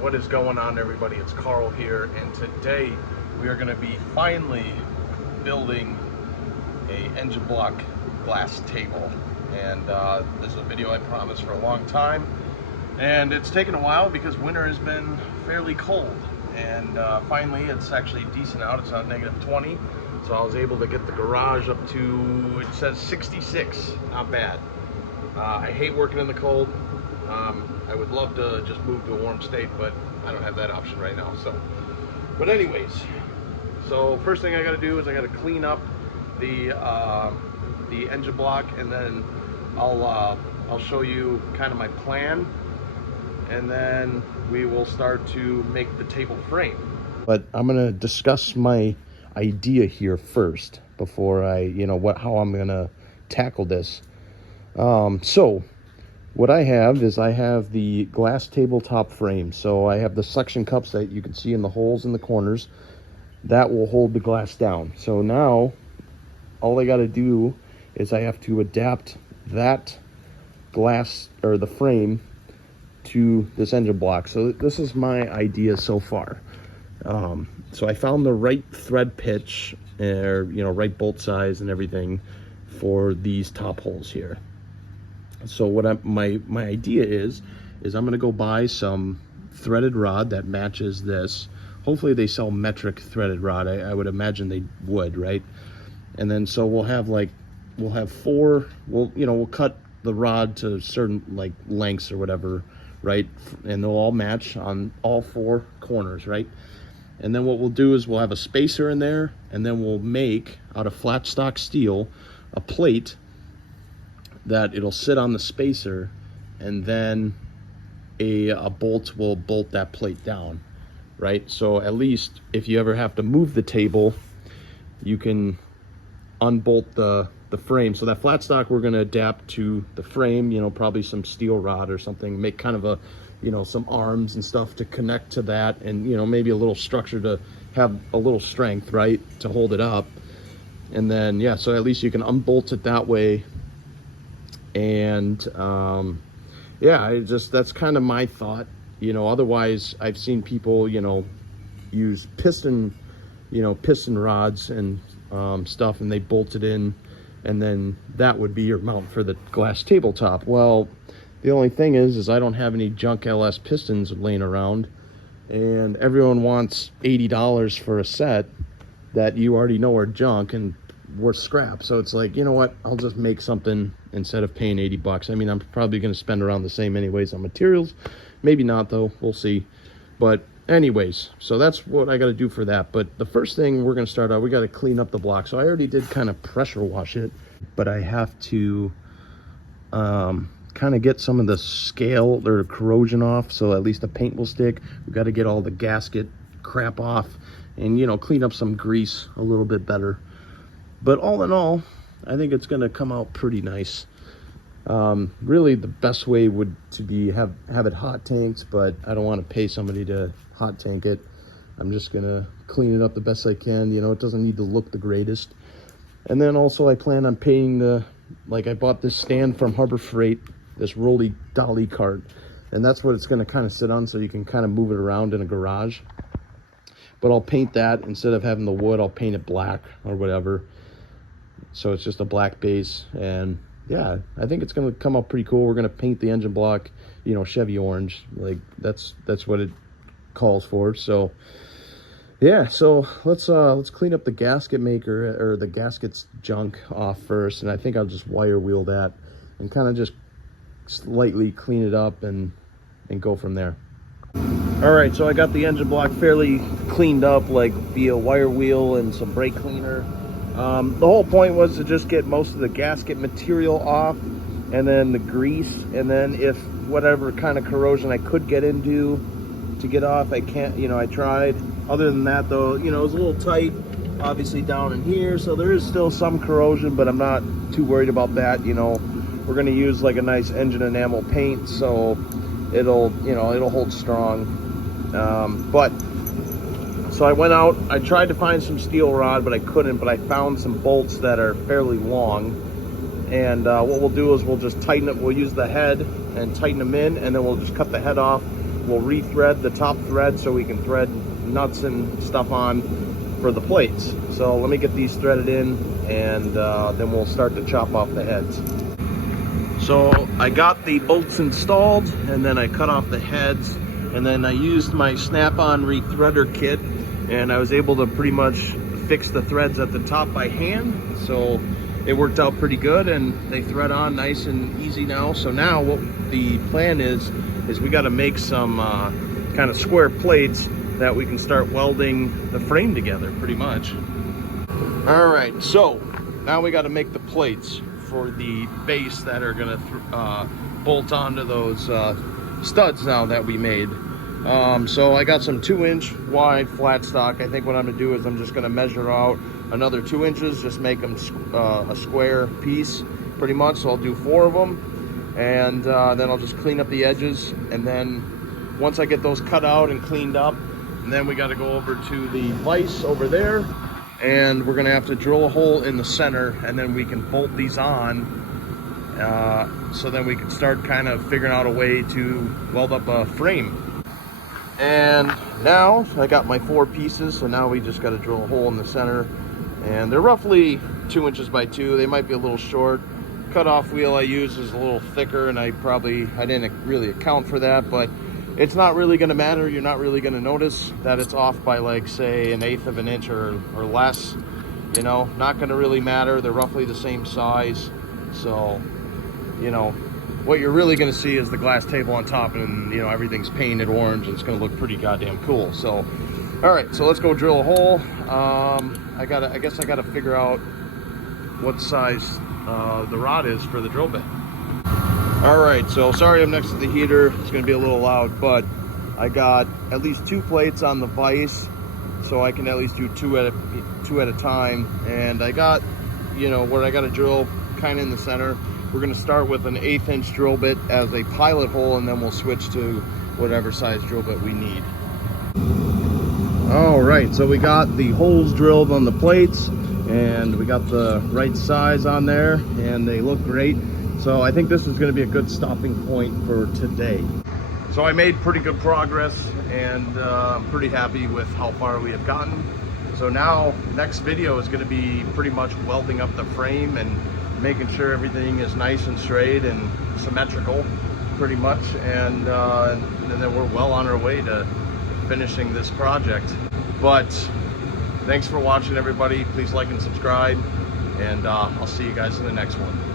What is going on, everybody? It's Carl here, and today we are going to be finally building a engine block glass table. And this is a video I promised for a long time, and it's taken a while because winter has been fairly cold, and finally it's actually decent out. It's not negative 20, so I was able to get the garage up to, it says 66, not bad. I hate working in the cold. I would love to just move to a warm state, but I don't have that option right now. But anyways, so first thing I got to do is I got to clean up the engine block, and then I'll show you kind of my plan, and then we will start to make the table frame. But I'm gonna discuss my idea here first before I, how I'm gonna tackle this. So what I have is I have the glass tabletop frame. So I have the suction cups that you can see in the holes in the corners that will hold the glass down. So now all I got to do is I have to adapt that glass or the frame to this engine block. So this is my idea so far. So I found the right thread pitch, or right bolt size and everything for these top holes here. So what my idea is I'm going to go buy some threaded rod that matches this. Hopefully they sell metric threaded rod. I would imagine they would, right? And then so we'll have four. We'll cut the rod to certain lengths or whatever, right? And they'll all match on all four corners, right? And then what we'll do is we'll have a spacer in there, and then we'll make out of flat stock steel a plate that it'll sit on the spacer, and then a bolt will bolt that plate down, right? So at least if you ever have to move the table, you can unbolt the frame. So that flat stock we're going to adapt to the frame, probably some steel rod or something, make kind of a, some arms and stuff to connect to that, and maybe a little structure to have a little strength, right, to hold it up. And then so at least you can unbolt it that way. And that's kind of my thought. Otherwise I've seen people use piston rods and stuff, and they bolt it in, and then that would be your mount for the glass tabletop. Well, the only thing is I don't have any junk LS pistons laying around, and everyone wants $80 for a set that you already know are junk and worth scrap. So it's like, what, I'll just make something instead of paying 80 bucks. I mean, I'm probably going to spend around the same anyways on materials. Maybe not though, we'll see. But anyways, so that's what I got to do for that. But the first thing we're going to start out, we got to clean up the block. So I already did kind of pressure wash it, but I have to kind of get some of the scale or corrosion off, so at least the paint will stick. We got to get all the gasket crap off, and clean up some grease a little bit better. But all in all, I think it's going to come out pretty nice. Really, the best way would to be have it hot tanked, but I don't want to pay somebody to hot tank it. I'm just going to clean it up the best I can. It doesn't need to look the greatest. And then also I plan on painting I bought this stand from Harbor Freight, this Rolly Dolly cart, and that's what it's going to kind of sit on, so you can kind of move it around in a garage. But I'll paint that, instead of having the wood, I'll paint it black or whatever. So it's just a black base, and yeah, I think it's going to come out pretty cool. We're going to paint the engine block, Chevy orange, that's what it calls for. So yeah, so let's clean up the gasket maker, or the gasket's junk, off first, and I think I'll just wire wheel that and kind of just slightly clean it up and go from there. All right, so I got the engine block fairly cleaned up, via wire wheel and some brake cleaner. The whole point was to just get most of the gasket material off, and then the grease, and then if whatever kind of corrosion I could get into to get off, I can't, I tried. Other than that though, it was a little tight, obviously down in here, so there is still some corrosion, but I'm not too worried about that. We're going to use a nice engine enamel paint, so it'll hold strong. So I went out, I tried to find some steel rod, but I couldn't, but I found some bolts that are fairly long. And what we'll do is we'll just tighten it, we'll use the head and tighten them in, and then we'll just cut the head off, we'll rethread the top thread so we can thread nuts and stuff on for the plates. So let me get these threaded in, and then we'll start to chop off the heads. So I got the bolts installed, and then I cut off the heads, and then I used my Snap-on rethreader kit, and I was able to pretty much fix the threads at the top by hand. So it worked out pretty good, and they thread on nice and easy now. So now what the plan is we got to make some kind of square plates that we can start welding the frame together pretty much. All right, so now we got to make the plates for the base that are gonna bolt onto those studs now that we made. So I got some 2-inch wide flat stock. I think what I'm gonna do is I'm just gonna measure out another 2 inches, just make them a square piece pretty much. So I'll do 4 of them, and then I'll just clean up the edges. And then once I get those cut out and cleaned up, and then we got to go over to the vise over there, and we're gonna have to drill a hole in the center, and then we can bolt these on. So then we can start kind of figuring out a way to weld up a frame. And now I got my 4 pieces, so now we just got to drill a hole in the center, and they're roughly 2 inches by 2. They might be a little short. Cutoff wheel I use is a little thicker, and I didn't really account for that, but it's not really going to matter. You're not really going to notice that it's off by, like, say, 1/8 of an inch or less. You know, not going to really matter. They're roughly the same size. So, you know, what you're really going to see is the glass table on top, and, you know, everything's painted orange, and it's going to look pretty goddamn cool. So, all right, so let's go drill a hole. I guess I gotta figure out what size the rod is for the drill bit. All right, so sorry I'm next to the heater. It's gonna be a little loud, but I got at least 2 plates on the vise, so I can at least do two at a time. And I got, you know, where I got to drill kind of in the center. We're gonna start with an 1/8 inch drill bit as a pilot hole, and then we'll switch to whatever size drill bit we need. All right, so we got the holes drilled on the plates, and we got the right size on there, and they look great. So I think this is going to be a good stopping point for today. So I made pretty good progress, and I'm pretty happy with how far we have gotten. So now next video is going to be pretty much welding up the frame and making sure everything is nice and straight and symmetrical pretty much, and then we're well on our way to finishing this project. But thanks for watching, everybody. Please like and subscribe, and I'll see you guys in the next one.